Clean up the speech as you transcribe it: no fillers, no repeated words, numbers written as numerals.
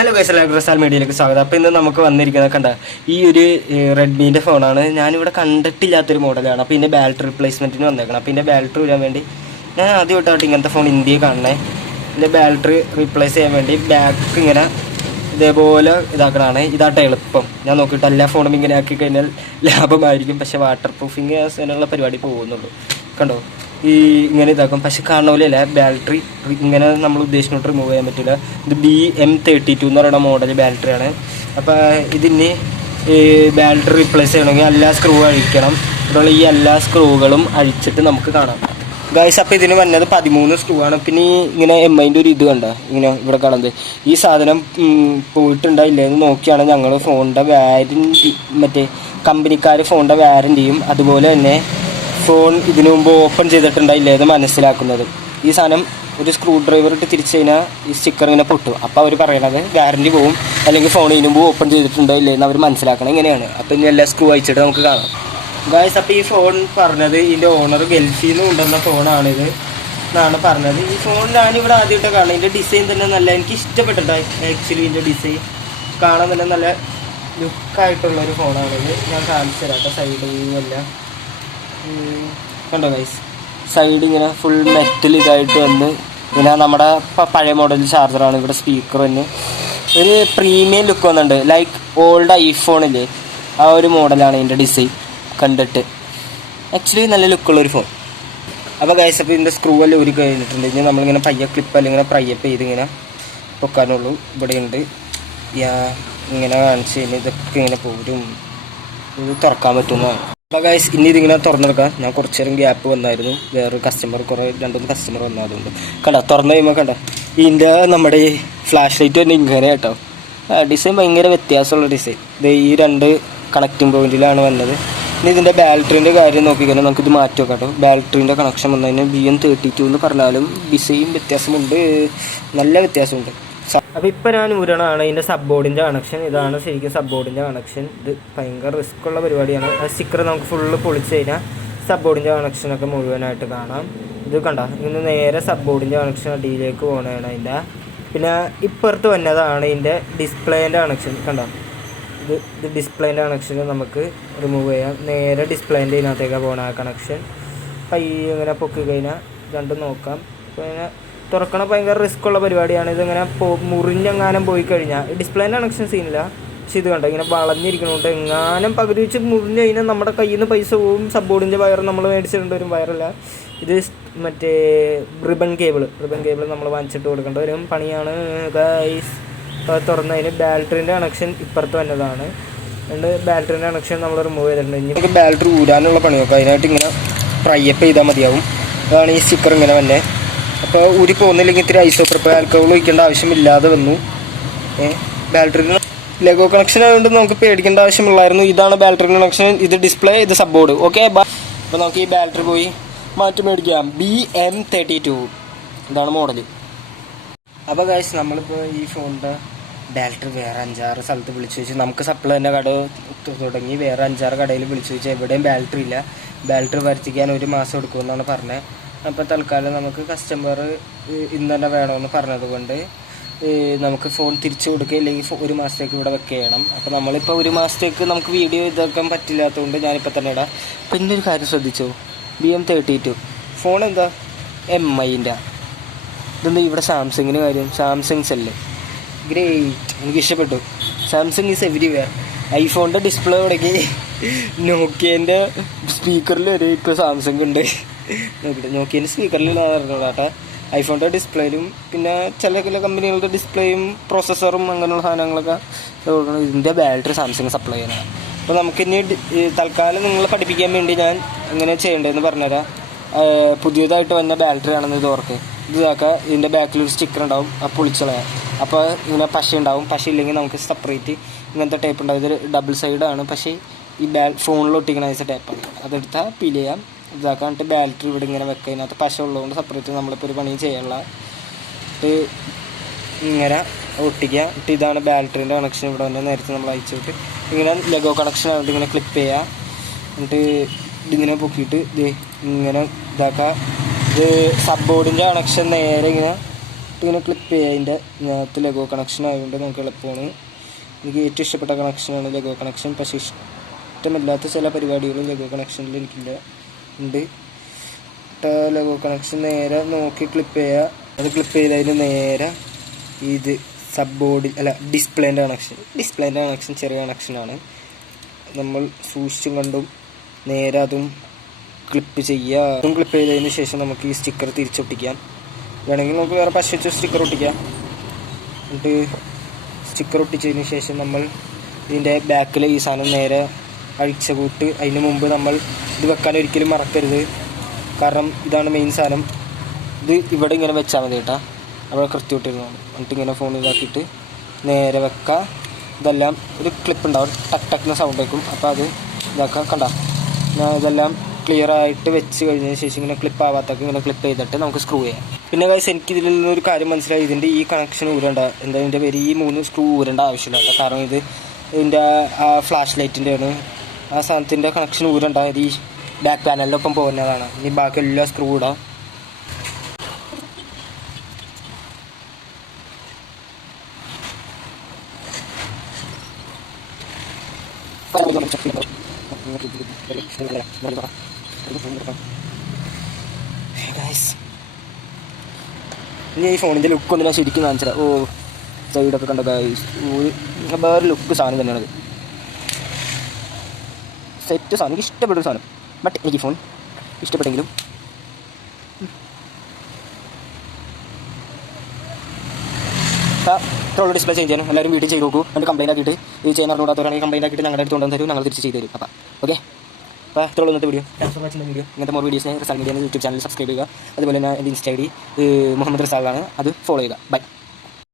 Hello guys, എല്ലാവർക്കും റസാൽ മീഡിയയിലേക്ക് സ്വാഗതം. അപ്പോൾ ഇന്ന് നമുക്ക് വന്നിരിക്കുന്നത് കണ്ട ഈ ഒരു റെഡ്മീൻ്റെ ഫോണാണ്. ഞാനിവിടെ കണ്ടിട്ടില്ലാത്തൊരു മോഡലാണ്. അപ്പോൾ ഇതിൻ്റെ ബാറ്ററി റിപ്ലേസ്മെൻറ്റിന് വന്നേക്കണം. അപ്പോൾ ഇതിൻ്റെ ബാറ്ററി ഇടാൻ വേണ്ടി ഞാൻ ആദ്യമായിട്ടായിട്ട് ഇങ്ങനത്തെ ഫോൺ ഇന്ത്യയിൽ കാണണേ. ഇതിൻ്റെ ബാറ്ററി റീപ്ലേസ് ചെയ്യാൻ വേണ്ടി ബാക്ക് ഇങ്ങനെ ഇതേപോലെ ഇതാക്കണതാണ്. ഇതാട്ടെ എളുപ്പം. ഞാൻ നോക്കിയിട്ട് എല്ലാ ഫോണും ഇങ്ങനെ ആക്കി കഴിഞ്ഞാൽ ലാഭമായിരിക്കും. പക്ഷേ വാട്ടർ പ്രൂഫിങ് അതിനുള്ള പരിപാടി പോകുന്നുള്ളൂ. കണ്ടോ, ഈ ഇങ്ങനെ ഇതാക്കും. പക്ഷെ കാണുന്ന പോലെയല്ല, ബാറ്ററി ഇങ്ങനെ നമ്മൾ ഉദ്ദേശിച്ചിട്ട് റിമൂവ് ചെയ്യാൻ പറ്റില്ല. ഇത് BM32 എന്ന് പറയുന്ന മോഡൽ ബാറ്ററിയാണ്. അപ്പോൾ ഇതിന് ഈ ബാറ്ററി റീപ്ലേസ് ചെയ്യണമെങ്കിൽ എല്ലാ സ്ക്രൂ അഴിക്കണം. ഇവിടെയുള്ള ഈ എല്ലാ സ്ക്രൂകളും അഴിച്ചിട്ട് നമുക്ക് കാണാം ഗൈസ്. അപ്പോൾ ഇതിന് വന്നത് 13 സ്ക്രൂ ആണ്. പിന്നെ ഇങ്ങനെ MIൻ്റെ ഒരു ഇത് കണ്ട ഇങ്ങനെ ഇവിടെ കാണുന്നത്. ഈ സാധനം പോയിട്ടുണ്ടായില്ല എന്ന് നോക്കിയാണ് ഞങ്ങൾ ഫോണിൻ്റെ വാറൻറ്റി, മറ്റേ കമ്പനിക്കാർ ഫോണിൻ്റെ വാറൻറ്റിയും അതുപോലെ തന്നെ ഫോൺ ഇതിനു മുമ്പ് ഓപ്പൺ ചെയ്തിട്ടുണ്ടായില്ല എന്ന് മനസ്സിലാക്കുന്നത്. ഈ സാധനം ഒരു സ്ക്രൂ ഡ്രൈവർ ഇട്ട് തിരിച്ചു കഴിഞ്ഞാൽ ഈ സ്റ്റിക്കർ ഇങ്ങനെ പൊട്ടും. അപ്പോൾ അവർ പറയണത് ഗ്യാരൻറ്റി പോവും, അല്ലെങ്കിൽ ഫോൺ ഇതിനു മുമ്പ് ഓപ്പൺ ചെയ്തിട്ടുണ്ടായില്ല എന്ന് അവർ മനസ്സിലാക്കണം. ഇങ്ങനെയാണ്. അപ്പോൾ ഇനി എല്ലാ സ്ക്രൂ അയച്ചിട്ട് നമുക്ക് കാണാം ഗായ്സ്. അപ്പോൾ ഈ ഫോൺ പറഞ്ഞത് ഇതിൻ്റെ ഓണർ ഗൾഫിൽ നിന്ന് കൊണ്ടുവന്ന ഫോണാണിത് എന്നാണ് പറഞ്ഞത്. ഈ ഫോൺ ഞാനിവിടെ ആദ്യമായിട്ട് കാണാം. ഇതിൻ്റെ ഡിസൈൻ തന്നെ നല്ല എനിക്ക് ഇഷ്ടപ്പെട്ടിട്ടായി. ആക്ച്വലി ഇതിൻ്റെ ഡിസൈൻ കാണാൻ തന്നെ നല്ല ലുക്കായിട്ടുള്ളൊരു ഫോണാണിത്. ഞാൻ കാണിച്ചു തരാം കേട്ടോ. സൈഡ് വ്യൂ എല്ലാം കണ്ടോ ഗൈസ്. സൈഡ് ഇങ്ങനെ ഫുൾ മെറ്റൽ ഇതായിട്ട് വന്ന് ഇങ്ങനെ നമ്മുടെ പഴയ മോഡൽ ചാർജറാണ്. ഇവിടെ സ്പീക്കർ തന്നെ ഒരു പ്രീമിയം ലുക്ക് വന്നിട്ടുണ്ട്. ലൈക്ക് ഓൾഡ് ഐഫോണില്ലേ ആ ഒരു മോഡലാണ് ഇതിൻ്റെ ഡിസൈൻ കണ്ടിട്ട്. ആക്ച്വലി നല്ല ലുക്കുള്ളൊരു ഫോൺ. അപ്പോൾ ഗൈസ്, അപ്പോൾ ഇതിൻ്റെ സ്ക്രൂ എല്ലാം ഒരു കഴിഞ്ഞിട്ടുണ്ട്. ഇനി നമ്മളിങ്ങനെ പയ്യെ ക്ലിപ്പ് അല്ലെങ്കിൽ ഇങ്ങനെ പ്രയ്യപ്പ് ചെയ്ത് ഇങ്ങനെ പൊക്കാനുള്ളൂ. ഇവിടെയുണ്ട് ഇങ്ങനെ കാണിച്ച് കഴിഞ്ഞാൽ ഇതൊക്കെ ഇങ്ങനെ പോരും. ഇത് തുറക്കാൻ പറ്റുന്നതാണ്. അപ്പോൾ ഗൈസ്, ഇനി ഇതിങ്ങനെ തുറന്നെടുക്കാം. ഞാൻ കുറച്ച് നേരം ഗ്യാപ്പ് വന്നായിരുന്നു. വേറൊരു കസ്റ്റമർ, കുറേ 2-3 കസ്റ്റമർ വന്നു. അതുകൊണ്ട് കണ്ട തുറന്നു കഴിയുമ്പോൾ കണ്ട ഇതിൻ്റെ നമ്മുടെ ഈ ഫ്ലാഷ് ലൈറ്റ് തന്നെ ഇങ്ങനെ കേട്ടോ. ഡിസൈൻ ഭയങ്കര വ്യത്യാസമുള്ള ഡിസൈൻ. ഇത് ഈ 2 കണക്റ്റിംഗ് പോയിന്റിലാണ് വന്നത്. ഇനി ഇതിൻ്റെ ബാറ്ററീൻ്റെ കാര്യം നോക്കിക്കഴിഞ്ഞാൽ നമുക്കിത് മാറ്റി വെക്കാം കേട്ടോ. ബാറ്ററീൻ്റെ കണക്ഷൻ വന്നതിന് BM32 എന്ന് പറഞ്ഞാലും ഡിസൈൻ വ്യത്യാസമുണ്ട്, നല്ല വ്യത്യാസമുണ്ട്. അപ്പോൾ ഇപ്പോൾ ഞാൻ ഊരണമാണ് ഇതിൻ്റെ സബ്ബോർഡിൻ്റെ കണക്ഷൻ. ഇതാണ് ശരിക്കും സബ്ബോർഡിൻ്റെ കണക്ഷൻ. ഇത് ഭയങ്കര റിസ്ക് ഉള്ള പരിപാടിയാണ്. ആ സ്റ്റിക്കർ നമുക്ക് ഫുള്ള് പൊളിച്ച് കഴിഞ്ഞാൽ സബ്ബോർഡിൻ്റെ കണക്ഷനൊക്കെ മുഴുവനായിട്ട് കാണാം. ഇത് കണ്ട ഇന്ന് നേരെ സബ്ബോർഡിൻ്റെ കണക്ഷൻ അടിയിലേക്ക് പോകണതാണ് അതിൻ്റെ. പിന്നെ ഇപ്പുറത്ത് വന്നതാണ് ഇതിൻ്റെ ഡിസ്പ്ലേൻ്റെ കണക്ഷൻ. കണ്ടോ, ഇത് ഡിസ്പ്ലേൻ്റെ കണക്ഷൻ നമുക്ക് റിമൂവ് ചെയ്യാം. നേരെ ഡിസ്പ്ലേൻ്റെ ഇതിനകത്തേക്കാണ് പോകണം ആ കണക്ഷൻ. പയ്യെ ഇങ്ങനെ പൊക്കി കഴിഞ്ഞാൽ രണ്ടും നോക്കാം. പിന്നെ തുറക്കണ ഭയങ്കര റിസ്ക് ഉള്ള പരിപാടിയാണ്. ഇതിങ്ങനെ മുറിഞ്ഞെങ്ങാനും പോയി കഴിഞ്ഞാൽ ഈ ഡിസ്പ്ലേൻ്റെ കണക്ഷൻ സീനില്ല. പക്ഷെ ഇത് കണ്ടോ ഇങ്ങനെ വളഞ്ഞിരിക്കണോണ്ട് എങ്ങാനും പകുതി വെച്ച് മുറിഞ്ഞ് കഴിഞ്ഞാൽ നമ്മുടെ കയ്യിൽ നിന്ന് പൈസ പോവും. സബ്ബോർഡിൻ്റെ വയർ നമ്മൾ മേടിച്ചിട്ടുണ്ട് വരും. വയറല്ല, ഇത് മറ്റേ റിബൺ കേബിൾ നമ്മൾ വാങ്ങിച്ചിട്ട് കൊടുക്കേണ്ട വരും. പണിയാണ് ഗൈസ്. തുറന്നതിന് ബാറ്ററീൻ്റെ കണക്ഷൻ ഇപ്പുറത്ത് വന്നതാണ്. അതുകൊണ്ട് ബാറ്ററീൻ്റെ കണക്ഷൻ നമ്മൾ റിമൂവ് ചെയ്തിട്ടുണ്ട്. ഇനി നമുക്ക് ബാറ്ററി ഊരാനുള്ള പണി നോക്കാം. അതിനായിട്ട് ഇങ്ങനെ പ്രയ്യപ്പ് ചെയ്താൽ മതിയാവും. അതാണ് ഈ സ്റ്റിക്കർ ഇങ്ങനെ വന്നെ. അപ്പോൾ ഊരി പോകുന്നില്ലെങ്കിൽ ഇത്തിരി ഐസോപ്രോപ്പൈൽ ആൽക്കഹോൾ ഒഴിക്കേണ്ട ആവശ്യമില്ലാതെ വന്നു. ബാറ്ററി ലെഗോ കണക്ഷൻ ആയതുകൊണ്ട് നമുക്ക് പേടിക്കേണ്ട ആവശ്യമുള്ളായിരുന്നു. ഇതാണ് ബാറ്ററി കണക്ഷൻ, ഇത് ഡിസ്പ്ലേ, ഇത് സബ്ബോർഡ്. ഓക്കെ, അപ്പോൾ നമുക്ക് ഈ ബാറ്ററി പോയി മാറ്റി മേടിക്കാം. BM32 ഇതാണ് മോഡൽ. അപ്പോൾ ഗൈസ്, നമ്മളിപ്പോൾ ഈ ഫോണിൻ്റെ ബാറ്ററി വേറെ 5-6 സ്ഥലത്ത് വിളിച്ചു ചോദിച്ചു. നമുക്ക് സപ്ലൈ തന്നെ കട തുടങ്ങി. വേറെ 5-6 കടയിൽ വിളിച്ചു ചോദിച്ചാൽ എവിടെയും ബാറ്ററി ഇല്ല. ബാറ്ററി വരുത്തിക്കാൻ 1 മാസം എടുക്കുമെന്നാണ് പറഞ്ഞത്. അപ്പോൾ തൽക്കാലം നമുക്ക് കസ്റ്റമർ ഇന്ന് തന്നെ വേണമെന്ന് പറഞ്ഞതുകൊണ്ട് നമുക്ക് ഫോൺ തിരിച്ചു കൊടുക്കുക, ഇല്ലെങ്കിൽ 1 മാസത്തേക്ക് ഇവിടെ വെക്കുക ചെയ്യണം. അപ്പോൾ നമ്മളിപ്പോൾ 1 മാസത്തേക്ക് നമുക്ക് വീഡിയോ ഇതാക്കാൻ പറ്റില്ലാത്തതുകൊണ്ട് ഞാനിപ്പോൾ തന്നെ ഇടാം. പിന്നെ ഒരു കാര്യം ശ്രദ്ധിച്ചോ, BM32 ഫോൺ എന്താ MIൻ്റെ. ഇതെന്താ ഇവിടെ സാംസങ്ങിന് കാര്യം? സാംസങ് സെല്ല് ഗ്രേറ്റ്, എനിക്ക് ഇഷ്ടപ്പെട്ടു. Samsung is everywhere. ഐഫോണിൻ്റെ ഡിസ്പ്ലേ തുടങ്ങി നോക്കിയേൻ്റെ സ്പീക്കറിൽ വരെ ഇപ്പോൾ സാംസങ് ഉണ്ട്. നോക്കിയിട്ട് നോക്കിയേൻ്റെ സ്പീക്കറിൽ പറഞ്ഞോട്ടെ. ഐഫോണിൻ്റെ ഡിസ്പ്ലേയിലും പിന്നെ ചില കമ്പനികളുടെ ഡിസ്പ്ലേയും പ്രോസസ്സറും അങ്ങനെയുള്ള സാധനങ്ങളൊക്കെ കൊടുക്കണം. ഇതിൻ്റെ ബാറ്ററി സാംസങ് സപ്ലൈ ചെയ്യാനാണ്. അപ്പോൾ നമുക്കിനി തൽക്കാലം നിങ്ങളെ പഠിപ്പിക്കാൻ വേണ്ടി ഞാൻ എങ്ങനെ ചെയ്യേണ്ടതെന്ന് പറഞ്ഞുതരാം. പുതിയതായിട്ട് വന്ന ബാറ്ററി ആണെന്ന് ഇത് ഓർക്ക്. ഇതാക്കുക, ഇതിൻ്റെ ബാക്കിലൊരു സ്റ്റിക്കർ ഉണ്ടാവും, അപ്പോൾ പൊളിച്ചളയാം. അപ്പോൾ ഇങ്ങനെ പശ ഉണ്ടാവും. പശ ഇല്ലെങ്കിൽ നമുക്ക് സെപ്പറേറ്റ് ഇങ്ങനത്തെ ടേപ്പ് ഉണ്ടാവും. ഇത് ഡബിൾ സൈഡാണ്, പക്ഷേ ഈ ഫോണിൽ ഒട്ടിക്കണ ടേപ്പാണ്. അതെടുത്താൽ പീൽ ചെയ്യാം. ഇതാക്കാണ്ട് ബാറ്ററി ഇവിടെ ഇങ്ങനെ വെക്കുക. ഇതിനകത്ത് പശ ഉള്ളതുകൊണ്ട് സെപ്പറേറ്റ് നമ്മളിപ്പോൾ ഒരു പണി ചെയ്യാനുള്ള ഇങ്ങനെ ഒട്ടിക്കുക. ഇതാണ് ബാറ്ററീൻ്റെ കണക്ഷൻ. ഇവിടെ വന്ന് നേരത്തെ നമ്മൾ അയച്ചു വിട്ട് ഇങ്ങനെ ലെഗോ കണക്ഷൻ ആയിട്ട് ഇങ്ങനെ ക്ലിപ്പ് ചെയ്യുക. എന്നിട്ട് ഇതിങ്ങനെ പൊക്കിയിട്ട് ഇത് ഇങ്ങനെ ഇതാക്കുക. ഇത് സബ്ബോർഡിൻ്റെ കണക്ഷൻ നേരെ ഇങ്ങനെ ഇങ്ങനെ ക്ലിപ്പ് ചെയ്യുക. അതിൻ്റെ ഇതിനകത്ത് ലെഗോ കണക്ഷൻ ആയതുകൊണ്ട് നമുക്ക് എളുപ്പമാണ്. എനിക്ക് ഏറ്റവും ഇഷ്ടപ്പെട്ട കണക്ഷനാണ് ലെഗോ കണക്ഷൻ. പക്ഷേ ഇഷ്ടമില്ലാത്ത ചില പരിപാടികളും ലെഗോ കണക്ഷനിൽ എനിക്കില്ല ഉണ്ട്. ലെഗോ കണക്ഷൻ നേരെ നോക്കി ക്ലിപ്പ് ചെയ്യുക. അത് ക്ലിപ്പ് ചെയ്തതിന് നേരെ ഇത് സബ് ബോർഡിൽ അല്ല ഡിസ്പ്ലേൻ്റെ കണക്ഷൻ ചെറിയ കണക്ഷനാണ്. നമ്മൾ സൂക്ഷിച്ചും കണ്ടും നേരെ അതും ക്ലിപ്പ് ചെയ്യുക. അതും ക്ലിപ്പ് ചെയ്തതിന് ശേഷം നമുക്ക് ഈ സ്റ്റിക്കർ തിരിച്ചൊട്ടിക്കാം. വേണമെങ്കിൽ നമുക്ക് വേറെ പശ വെച്ച് സ്റ്റിക്കർ ഒട്ടിക്കാം. എന്നിട്ട് സ്റ്റിക്കർ ഒട്ടിച്ചതിന് ശേഷം നമ്മൾ ഇതിൻ്റെ ബാക്കിൽ ഈ സാധനം നേരെ അഴിച്ച കൂട്ട്. അതിന് മുമ്പ് നമ്മൾ ഇത് വെക്കാൻ ഒരിക്കലും മറക്കരുത്. കാരണം ഇതാണ് മെയിൻ സാധനം. ഇത് ഇവിടെ ഇങ്ങനെ വെച്ചാൽ മതി കേട്ടോ. അവിടെ കൃത്യമായിട്ടിരുന്നതാണ്. എന്നിട്ട് ഇങ്ങനെ ഫോൺ ഇതാക്കിയിട്ട് നേരെ വെക്കുക. ഇതെല്ലാം ഒരു ക്ലിപ്പ് ഉണ്ടാവും, ടക്ക് ടക്കുന്ന സൗണ്ട് വയ്ക്കും. അപ്പോൾ അത് ഇതാക്കാം. കണ്ട ഞാൻ ഇതെല്ലാം ക്ലിയർ ആയിട്ട് വെച്ച് കഴിഞ്ഞതിന് ശേഷം ഇങ്ങനെ ക്ലിപ്പ് ആവാത്തൊക്കെ ഇങ്ങനെ ക്ലിപ്പ് ചെയ്തിട്ട് നമുക്ക് സ്ക്രൂ ചെയ്യാം. പിന്നെ ഗൈസ് എനിക്ക് ഇതിൽ നിന്നൊരു കാര്യം മനസ്സിലായി. ഇതിൻ്റെ ഈ കണക്ഷൻ ഊരേണ്ട, എന്താ ഇതിൻ്റെ പേര്, ഈ 3 സ്ക്രൂ ഊരേണ്ട ആവശ്യമില്ല. കാരണം ഇത് ഇതിൻ്റെ ആ ഫ്ലാഷ് ലൈറ്റിൻ്റെ ആണ്. ആ സാധനത്തിൻ്റെ കണക്ഷൻ ഊരേണ്ട. ഇത് ഈ ബാക്ക് പാനലിലൊപ്പം പോകുന്നതാണ്. ഇനി ബാക്കി എല്ലാ സ്ക്രൂ ഇടാം. ഇനി ഈ ഫോണിൻ്റെ ലുക്ക് ഒന്നും ഞാൻ ശരിക്കും കാണിച്ചില്ല. സൈഡൊക്കെ കണ്ട ഗൈസ്, വേറെ ലുക്ക് സാധനം തന്നെയാണത്. സെറ്റ് സാധനം, എനിക്ക് ഇഷ്ടപ്പെട്ടൊരു സാധനം. ബട്ട് എനിക്ക് ഈ ഫോൺ ഇഷ്ടപ്പെട്ടെങ്കിലും ഇത്രയുള്ള ഡിസ്പ്ലേ ചേഞ്ച് ചെയ്യാനും എല്ലാവരും വീട്ടിൽ ചെയ്ത് നോക്കൂ. എന്നിട്ട് കംപ്ലൈൻറ്റ് ആക്കിയിട്ട് ഈ ചെയ്യുന്ന അറിഞ്ഞൂടാത്തവരാണെങ്കിൽ കംപ്ലൈൻറ്റ് ആക്കിയിട്ട് ഞങ്ങളുടെ അടുത്ത് കൊണ്ടുവന്ന് തരും. ഞങ്ങൾ തിരിച്ച് ചെയ്ത് തരും. ഓക്കെ, അപ്പോൾ ഇത്രയുള്ള ഇന്നത്തെ video. Thanks for watching video. ഇങ്ങനത്തെ മോർ വീഡിയോസിനെ റിസാൽ മീഡിയ യൂട്യൂബ് ചാനൽ സബ്സ്ക്രൈബ് ചെയ്യുക. അതുപോലെ തന്നെ എൻ്റെ ഇൻസ്റ്റ ID മുഹമ്മദ് റിസാലാണ്, അത് ഫോളോ ചെയ്യുക. ബൈ.